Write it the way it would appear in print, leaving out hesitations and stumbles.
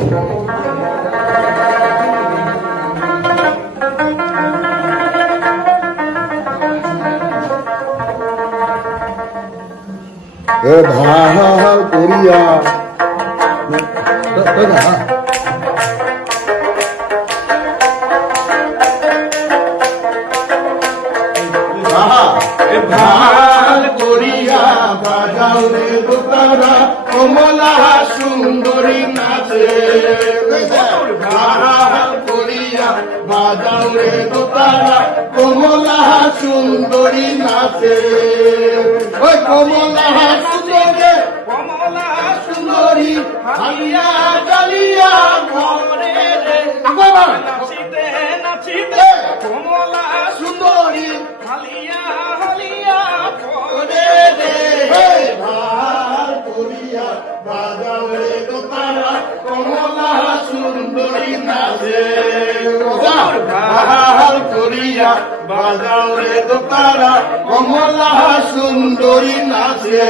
এ ভাল করিয়া ভাল করিয়া বাজাও রে দোতারা কমলা সুন্দরী নাচে ভাল করিয়া বাজাও রে দোতারা কমলা সুন্দরী নাচে ওই কমলা সুন্দরী কমলা সুন্দরী হালিয়া জালিয়া ঘরে রে নাচিতে নাচিতে কমলা সুন্দরী হালিয়া হালিয়া ঘরে রে ভাল করিয়া বাজাও রে দোতারা কমলা সুন্দরী নাচে ভাল করিয়া বাজাও রে দোতারা কমলা সুন্দরী নাচে